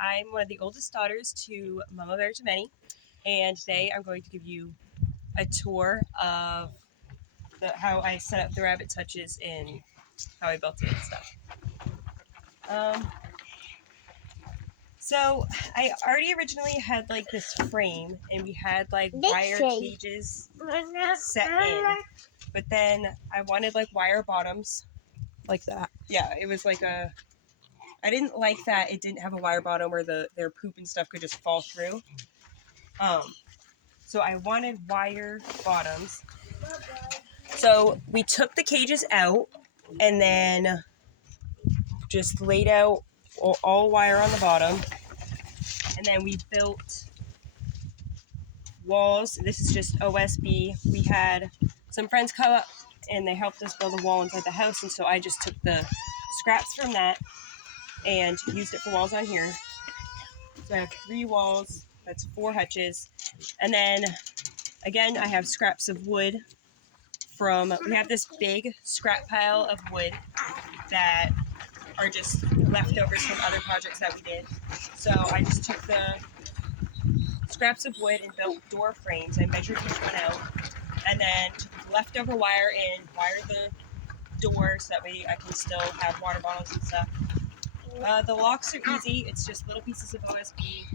I'm one of the oldest daughters to Mama Bear to Many, and today I'm going to give you a tour of how I set up the rabbit touches and how I built it and stuff. So I already originally had like this frame, and we had like wire cages set in, but then I wanted like wire bottoms like that. Yeah, it was like I didn't like that it didn't have a wire bottom where their poop and stuff could just fall through. So I wanted wire bottoms. So we took the cages out and then just laid out all wire on the bottom. And then we built walls. This is just OSB. We had some friends come up and they helped us build a wall inside the house. And so I just took the scraps from that and used it for walls on here. So I have 3 walls. That's 4 hutches. And then again, I have scraps of wood we have this big scrap pile of wood that are just leftovers from other projects that we did. So I just took the scraps of wood and built door frames. I measured each one out and then took leftover wire and wired the door so that way I can still have water bottles and stuff. The locks are easy. It's just little pieces of OSB.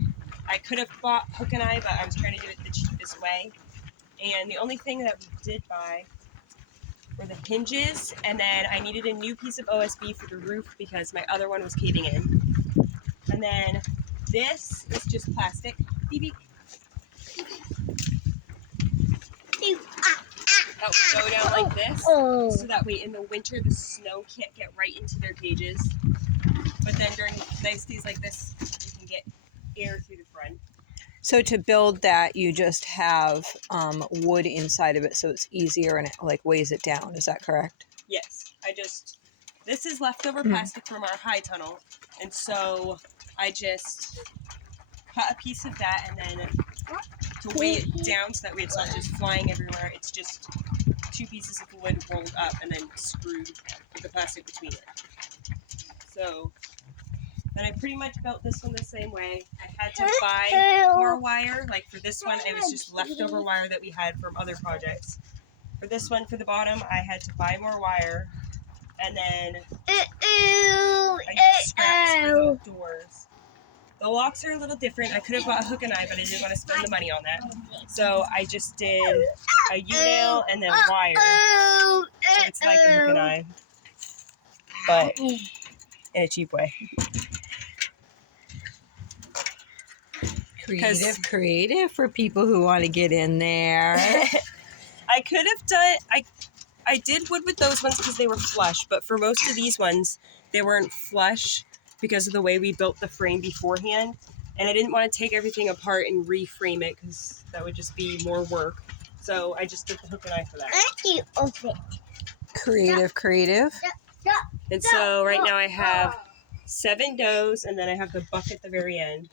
I could have bought hook and eye, but I was trying to do it the cheapest way. And the only thing that we did buy were the hinges, and then I needed a new piece of OSB for the roof because my other one was caving in. And then this is just plastic. Beep, beep. That would go down like this, so that way in the winter the snow can't get right into their cages. But then during nice days like this, you can get air through the front. So to build that, you just have wood inside of it, so it's easier and it like weighs it down. Is that correct? Yes. This is leftover plastic from our high tunnel, and so I just cut a piece of that, and then to weigh it down so that way it's not just flying everywhere, it's just 2 pieces of wood rolled up and then screwed with the plastic between it. So then I pretty much built this one the same way. I had to buy more wire. Like for this one, it was just leftover wire that we had from other projects. For this one, for the bottom, I had to buy more wire. And then I used scraps for the doors. The locks are a little different. I could have bought a hook and eye, but I didn't want to spend the money on that. So I just did a U-nail and then wire. So it's like a hook and eye, but in a cheap way. Creative for people who want to get in there. I could have done, I did wood with those ones because they were flush, but for most of these ones, they weren't flush because of the way we built the frame beforehand. And I didn't want to take everything apart and reframe it because that would just be more work. So I just did the hook and eye for that. Creative. And so right now I have 7 doughs and then I have the buck at the very end.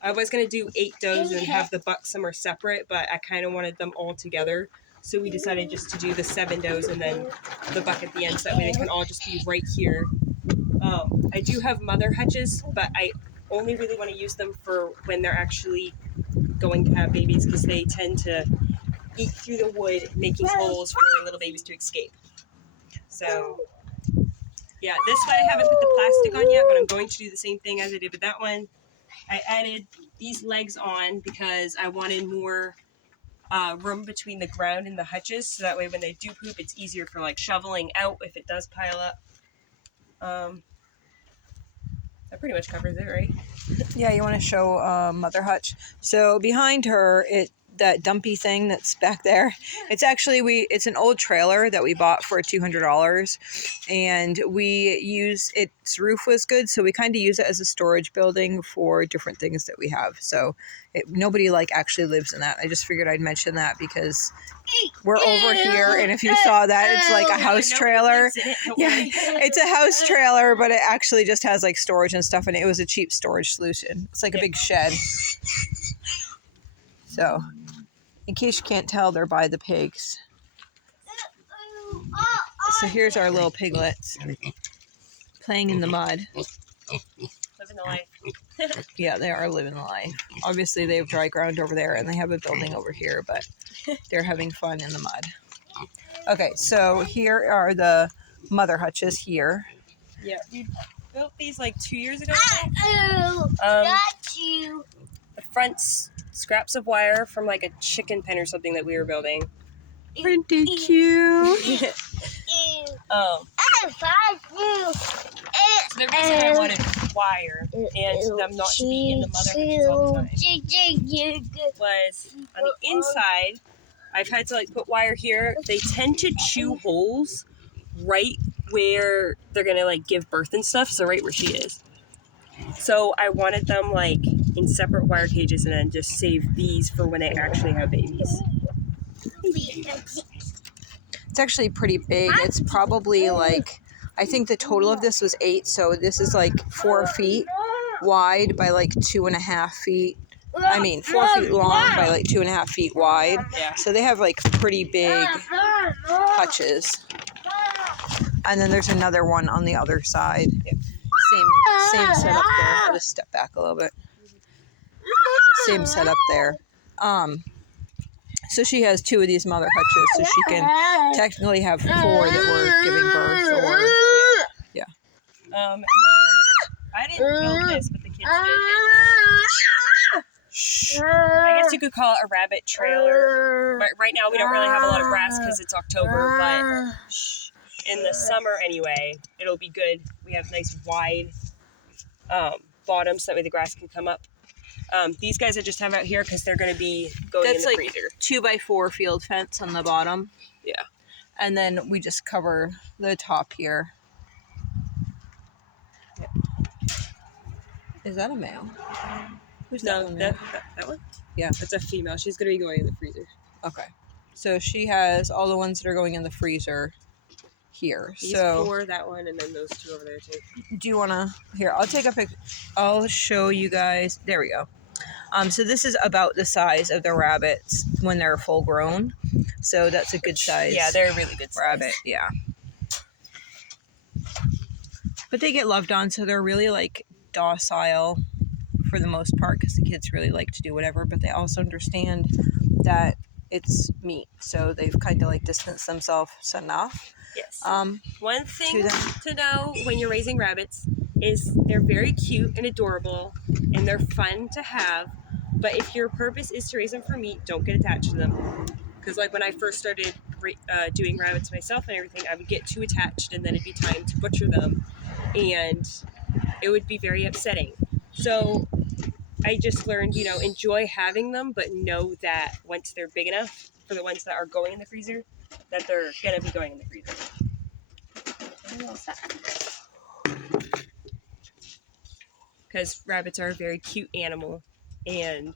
I was going to do 8 doughs and have the buck somewhere separate, but I kind of wanted them all together. So we decided just to do the 7 doughs and then the buck at the end so that way they can all just be right here. I do have mother hutches, but I only really want to use them for when they're actually going to have babies because they tend to eat through the wood, making holes for little babies to escape. So yeah, this one I haven't put the plastic on yet, but I'm going to do the same thing as I did with that one. I added these legs on because I wanted more room between the ground and the hutches, so that way when they do poop, it's easier for like shoveling out if it does pile up. That pretty much covers it, right? Yeah, you want to show Mother Hutch. So behind her, that dumpy thing that's back there, it's an old trailer that we bought for $200, and its roof was good, so we kind of use it as a storage building for different things that we have. So nobody actually lives in that. I just figured I'd mention that because we're over here, and if you saw that, it's like a house trailer. Yeah, it's a house trailer, but it actually just has like storage and stuff, and it was a cheap storage solution. It's like a big shed. So, in case you can't tell, they're by the pigs. So here's our little piglets playing in the mud. Living the life. Yeah, they are living the life. Obviously, they have dry ground over there, and they have a building over here, but they're having fun in the mud. Okay, so here are the mother hutches here. Yeah, we built these like 2 years ago. Got you. The front's scraps of wire from like a chicken pen or something that we were building. Pretty cute. I find you. The reason I wanted wire and them not to be in the mother hutches all the time was on the inside, I've had to like put wire here. They tend to chew holes right where they're gonna like give birth and stuff, so right where she is. So I wanted them like in separate wire cages and then just save these for when they actually have babies. It's actually pretty big. It's probably like, I think the total of this was 8, so this is like 4 feet wide by like 2.5 feet. 4 feet long by like 2.5 feet wide. Yeah. So they have like pretty big hutches. And then there's another one on the other side. Same setup there. I'll just step back a little bit. Same setup there. So she has 2 of these mother hutches, so she can technically have 4 that were giving birth, or yeah. And then I didn't build this, but the kids did. I guess you could call it a rabbit trailer. But right now we don't really have a lot of grass because it's October, but in the summer anyway, it'll be good. We have nice wide bottoms, so that way the grass can come up. These guys I just have out here because they're going to be going in the like freezer. 2x4 field fence on the bottom. Yeah. And then we just cover the top here. Yep. Is that a male? Who's No, one? that one? Yeah. That's a female. She's going to be going in the freezer. Okay. So she has all the ones that are going in the freezer here. These So 4, that one, and then those 2 over there too. do you want to, here, I'll take a pic. I'll show you guys. There we go. So this is about the size of the rabbits when they're full grown. So that's a good size. Yeah, they're a really good size. Rabbit. Yeah. But they get loved on, so they're really like docile for the most part because the kids really like to do whatever, but they also understand that it's meat. So they've kind of like distanced themselves enough. Yes. One thing to know when you're raising rabbits is they're very cute and adorable, and they're fun to have. But if your purpose is to raise them for meat, don't get attached to them. Because like when I first started doing rabbits myself and everything, I would get too attached, and then it'd be time to butcher them, and it would be very upsetting. So I just learned, enjoy having them, but know that once they're big enough for the ones that are going in the freezer, that they're gonna be going in the freezer. Because rabbits are a very cute animal, and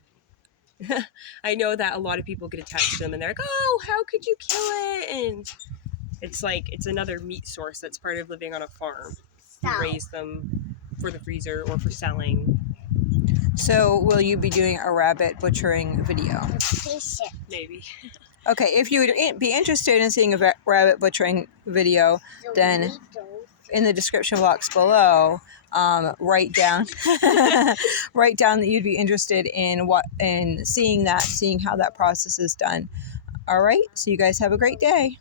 I know that a lot of people get attached to them and they're like, oh, how could you kill it? And it's like, it's another meat source that's part of living on a farm. You raise them for the freezer or for selling. So will you be doing a rabbit butchering video? Maybe. Okay, if you would be interested in seeing a rabbit butchering video, then in the description box below, write down that you'd be interested in seeing how that process is done. All right, so you guys have a great day.